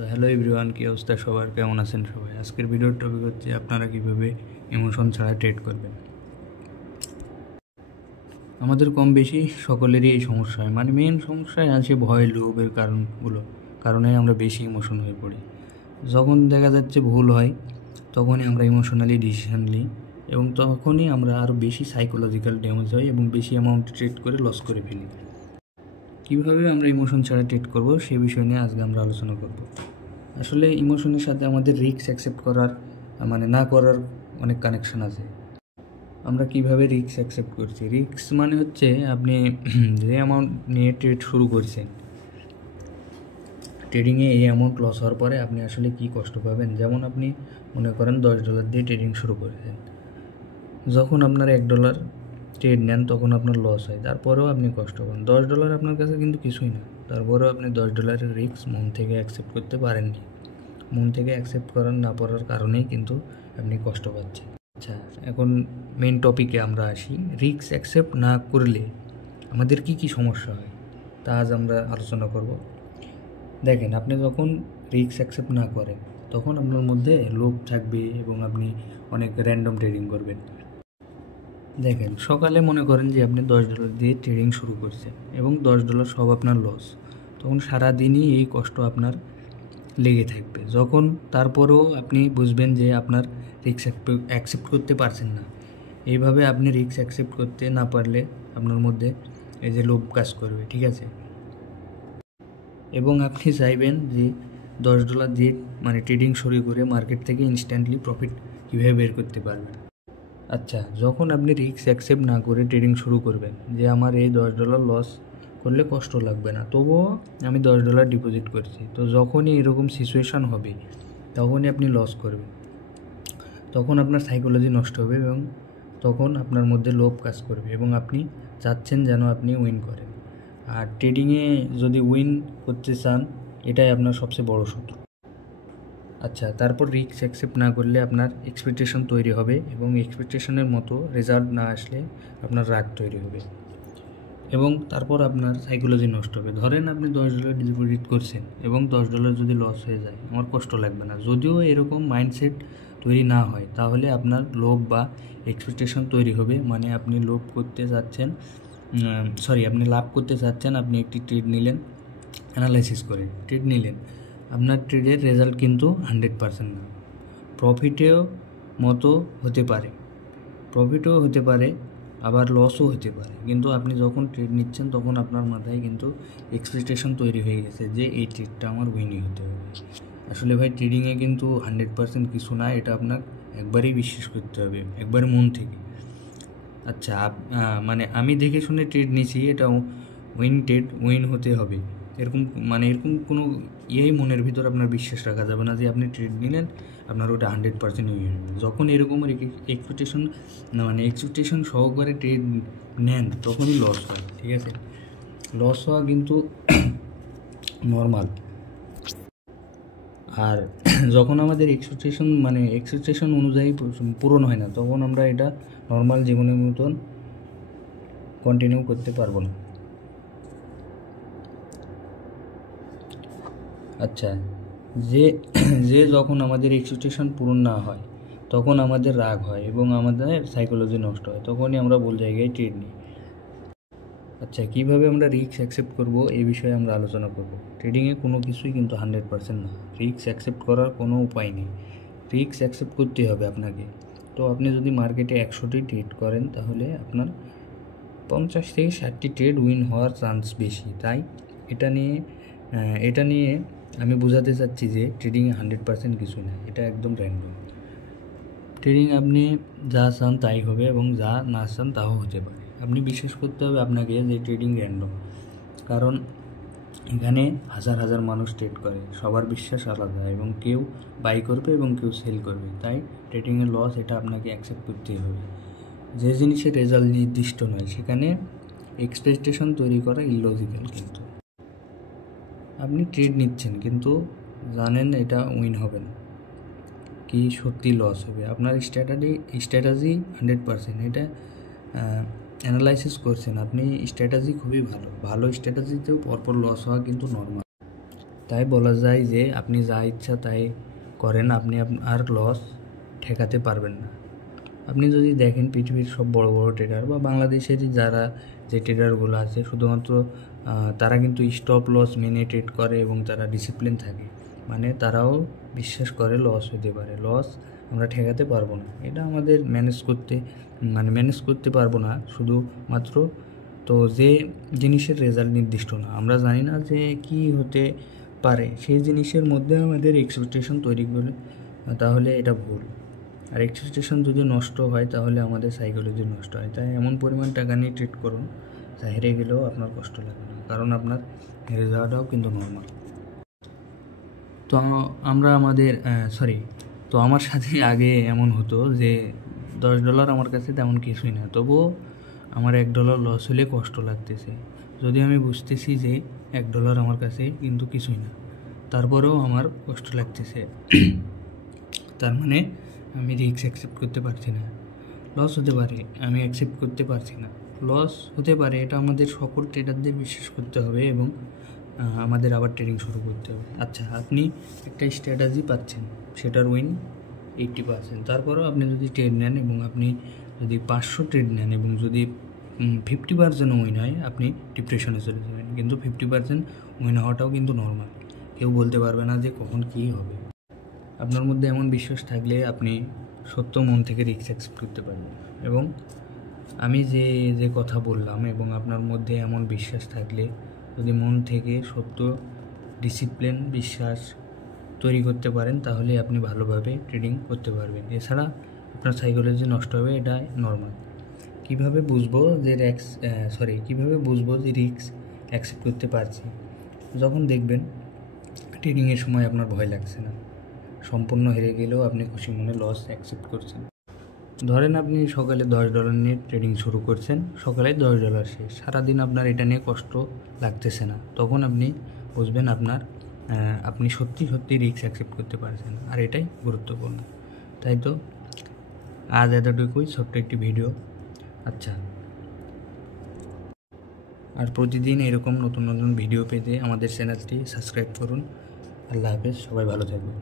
তো hello everyone, কী অবস্থা সবার, কেমন আছেন সবাই? আজকের ভিডিওর টপিক হচ্ছে আপনারা কীভাবে ইমোশন ছাড়া ট্রেড করবেন। আমাদের কম বেশি সকলেরই এই সমস্যা হয়, মানে মেন সমস্যায় আছে ভয়, লোভের কারণে আমরা বেশি ইমোশন হয়ে পড়ি। যখন দেখা যাচ্ছে ভুল হয় তখনই আমরা ইমোশনালি ডিসিশন নিই এবং তখনই আমরা আরও বেশি সাইকোলজিক্যাল ড্যামেজ হয় এবং বেশি অ্যামাউন্ট ট্রেড করে লস করে ফেলি। কীভাবে আমরা ইমোশন ছাড়া ট্রেড করব সে বিষয় নিয়ে আজকে আমরা আলোচনা করব। আসলে ইমোশনের সাথে আমাদের রিস্ক অ্যাকসেপ্ট করার না করার অনেক কানেকশন আছে। আমরা কিভাবে রিস্ক অ্যাকসেপ্ট করছি? রিস্ক মানে হচ্ছে আপনি যে অ্যামাউন্ট নিয়ে ট্রেড শুরু করছেন, ট্রেডিংয়ে এই অ্যামাউন্ট লস হওয়ার পরে আপনি আসলে কি কষ্ট পাবেন। যেমন আপনি মনে করেন $10 দিয়ে ট্রেডিং শুরু করেছেন, যখন আপনার $1 ট্রেড নেন তখন আপনার লস হয়, তারপরেও আপনি কষ্ট পান। $10 আপনার কাছে কিন্তু কিছুই না, তারপরেও আপনি $10 রিস্ক মন থেকে অ্যাকসেপ্ট করতে পারেননি। মন থেকে অ্যাকসেপ্ট করার না পারার কারণেই কিন্তু আপনি কষ্ট পাচ্ছেন। আচ্ছা, এখন মেন টপিকে আমরা আসি। রিস্ক অ্যাকসেপ্ট না করলে আমাদের কি কি সমস্যা হয় তা আজ আমরা আলোচনা করব। দেখেন, আপনি যখন রিস্ক অ্যাকসেপ্ট না করেন তখন আপনার মধ্যে লোভ থাকবে এবং আপনি অনেক র্যান্ডম ট্রেডিং করবেন। দেখেন, সকালে মনে করেন যে আপনি $10 দিয়ে ট্রেডিং শুরু করছেন এবং $10 সব আপনার লস, তখন সারাদিনই এই কষ্ট আপনার লেগে থাকবে। যখন তারপরেও আপনি বুঝবেন যে আপনার রিস্ক অ্যাকসেপ্ট করতে পারছেন না, এইভাবে আপনি রিস্ক অ্যাকসেপ্ট করতে না পারলে আপনার মধ্যে এই যে লোভ কাজ করবে, ঠিক আছে? এবং আপনি চাইবেন যে $10 দিয়ে ট্রেডিং শুরু করে মার্কেট থেকে ইনস্ট্যান্টলি প্রফিট কীভাবে বের করতে পারবেন। আচ্ছা, যখন আপনি রিস্ক অ্যাকসেপ্ট না করে ট্রেডিং শুরু করবেন যে আমার এই $10 লস করলে কষ্ট লাগবে না, তবুও আমি $10 ডিপোজিট করছি, তো যখনই এরকম সিচুয়েশান হবে তখনই আপনি লস করবেন, তখন আপনার সাইকোলজি নষ্ট হবে এবং তখন আপনার মধ্যে লোভ কাজ করবে এবং আপনি চাচ্ছেন যেন আপনি উইন করেন। আর ট্রেডিংয়ে যদি উইন করতে চান, এটাই আপনার সবচেয়ে বড় শত্রু। আচ্ছা, তারপর রিস্ক অ্যাকসেপ্ট না করলে আপনার এক্সপেকটেশন তৈরি হবে এবং এক্সপেকটেশনের মতো রেজাল্ট না আসলে আপনার রাগ তৈরি হবে এবং তারপর আপনার সাইকোলজি নষ্ট হবে। ধরেন আপনি $10 ডিপোজিট করছেন এবং $10 যদি লস হয়ে যায়, আমার কষ্ট লাগবে না। যদিও এরকম মাইন্ডসেট তৈরি না হয় তাহলে আপনার লোভ বা এক্সপেকটেশন তৈরি হবে, মানে আপনি আপনি লাভ করতে চাচ্ছেন। আপনি একটি ট্রেড নিলেন, অ্যানালাইসিস করে ট্রেড নিলেন, আপনার ট্রেডের রেজাল্ট কিন্তু 100% না। প্রফিটও হতে পারে আবার লসও হতে পারে, কিন্তু আপনি যখন ট্রেড নিচ্ছেন তখন আপনার মাথায় কিন্তু এক্সপেকটেশন তৈরি হয়ে গেছে যে এই ট্রেডটা আমার উইনই হতে হবে। আসলে ভাই, ট্রেডিংয়ে কিন্তু 100% কিছু না, এটা আপনার একবারেই বিশ্বাস করতে হবে, একবারে মন থেকে। আচ্ছা, আমি দেখে শুনে ট্রেড নিয়েছি, এটা উইন হতে হবে, এরকম কোনো মনের ভিতর আপনার বিশ্বাস রাখা যাবে না যে আপনি ট্রেড নিলেন আপনার ওটা 100% উইন হবে। যখন এরকম এক্সপেকটেশন সহকারে ট্রেড নেন তখনই লস হয়, ঠিক আছে? লস হওয়া কিন্তু নর্মাল। আর যখন আমাদের এক্সপেকটেশন অনুযায়ী পূরণ হয় না, তখন আমরা এটা নর্মাল জীবনের মতন কন্টিনিউ করতে পারবো না। আচ্ছা, যখন আমাদের এক্সপেকটেশন পূরণ না হয় তখন আমাদের রাগ হয় এবং আমাদের সাইকোলজি নষ্ট হয়, তখনই আমরা ভুল জায়গায় ট্রেড নিই। আচ্ছা, কীভাবে আমরা রিস্ক অ্যাকসেপ্ট করব এই বিষয়ে আমরা আলোচনা করব। ট্রেডিংয়ে কোনো কিছুই কিন্তু 100% না, রিস্ক অ্যাকসেপ্ট করার কোনো উপায় নেই, রিস্ক অ্যাকসেপ্ট করতে হবে আপনাকে। তো আপনি যদি মার্কেটে 100টি ট্রেড করেন তাহলে আপনার 50 থেকে 60টি ট্রেড উইন হওয়ার চান্স বেশি। তাই এটা নিয়ে আমি বোঝাতে চাচ্ছি যে ট্রেডিংয়ে 100% কিছু না, এটা একদম র্যান্ডম। ট্রেডিং আপনি যা চান তাই হবে এবং যা না চান তাও হতে পারে। আপনি বিশ্বাস করতে হবে আপনাকে যে ট্রেডিং র্যান্ডম, কারণ এখানে হাজার হাজার মানুষ ট্রেড করে, সবার বিশ্বাস আলাদা এবং কেউ বাই করবে এবং কেউ সেল করবে। তাই ট্রেডিংয়ের লস এটা আপনাকে অ্যাকসেপ্ট করতেই হবে। যে জিনিসের রেজাল্ট নির্দিষ্ট নয় সেখানে এক্সপেকটেশন তৈরি করা ইললজিক্যাল। কিন্তু আপনি ট্রেড নিচ্ছেন কিন্তু জানেন এটা উইন হবে না, কি সত্যি লস হবে, আপনার স্ট্র্যাটাজি 100%, এটা অ্যানালাইসিস করছেন আপনি, স্ট্র্যাটাজি খুবই ভালো স্ট্র্যাটাজিতেও পরপর লস হওয়া কিন্তু নর্মাল। তাই বলা যায় যে আপনি যা ইচ্ছা তাই করেন, আপনি আর লস ঠেকাতে পারবেন না। আপনি যদি দেখেন পৃথিবীর সব বড় বড় ট্রেডার বা বাংলাদেশেরই যারা যে ট্রেডারগুলো আছে শুধুমাত্র তারা কিন্তু স্টপ লস মেনে ট্রেড করে এবং তারা ডিসিপ্লিন থাকে, মানে তারাও বিশ্বাস করে লস হতে পারে, লস আমরা ঠেকাতে পারবো না, এটা আমাদের ম্যানেজ করতে পারবো না শুধুমাত্র। তো যে জিনিসের রেজাল্ট নির্দিষ্ট না, আমরা জানি না যে কি হতে পারে, সেই জিনিসের মধ্যে আমাদের এক্সপেকটেশন তৈরি করে তাহলে এটা ভুল। আর এক্সপেকটেশন যদি নষ্ট হয় তাহলে আমাদের সাইকোলজি নষ্ট হয়। তাই এমন পরিমাণ টাকা নিয়ে ট্রিট করুন যা হেরে গেলেও আপনার কষ্ট লাগবে না, কারণ আপনার হেরে যাওয়াটাও কিন্তু নর্মাল। তো তো আমার সাথে আগে এমন হতো যে $10 আমার কাছে তেমন কিছুই না, তবুও আমার $1 লস হলে কষ্ট লাগতেছে, যদি আমি বুঝতেছি যে $1 আমার কাছে কিন্তু কিছুই না, তারপরেও আমার কষ্ট লাগতেছে। তার মানে আমি রিস্ক অ্যাকসেপ্ট করতে পারছি না। লস হতে পারে, আমি অ্যাকসেপ্ট করতে পারছি না, লস হতে পারে, এটা আমাদের সকল ট্রেডারদের বিশ্বাস করতে হবে এবং আমাদের আবার ট্রেডিং শুরু করতে হবে। আচ্ছা, আপনি একটা স্ট্র্যাটেজি পাচ্ছেন, সেটার উইন 80%, তারপরেও আপনি যদি ট্রেড নেন এবং আপনি যদি 500 ট্রেড নেন এবং যদি 50% উইন হয়, আপনি ডিপ্রেশনে চলে যাবেন। কিন্তু 50% উইন হওয়াটাও কিন্তু নর্মাল, কেউ বলতে পারবে না যে কখন কী হবে। আপনার মধ্যে এমন বিশ্বাস থাকলে আপনি সত্য মন থেকে রিস্ক অ্যাকসেপ্ট করতে পারবেন। এবং আমি যে কথা বললাম এবং আপনার মধ্যে এমন বিশ্বাস থাকলে যদি মন থেকে সত্য ডিসিপ্লিন বিশ্বাস তৈরি করতে পারেন, তাহলে আপনি ভালোভাবে ট্রেডিং করতে পারবেন। এছাড়া আপনার সাইকোলজি নষ্ট হবে, এটা নর্মাল। কীভাবে বুঝবো যে রিস্ক অ্যাকসেপ্ট করতে পারছি? যখন দেখবেন ট্রেডিংয়ের সময় আপনার ভয় লাগছে না, সম্পূর্ণ হেরে গেলেও আপনি খুশি মনে লস অ্যাকসেপ্ট করছেন। ধরেন আপনি সকালে $10 নিয়ে ট্রেডিং শুরু করছেন, সকালে $10 শেষ, সারাদিন আপনার এটা নিয়ে কষ্ট লাগতেছে না, তখন আপনি বুঝবেন আপনি সত্যি রিস্ক অ্যাকসেপ্ট করতে পারছেন, আর এটাই গুরুত্বপূর্ণ। তাই তো আজ এতটুকুই ছোট্ট একটি ভিডিও। আচ্ছা, আর প্রতিদিন এরকম নতুন ভিডিও পেতে আমাদের চ্যানেলটি সাবস্ক্রাইব করুন। আল্লাহ হাফেজ, সবাই ভালো থাকবেন।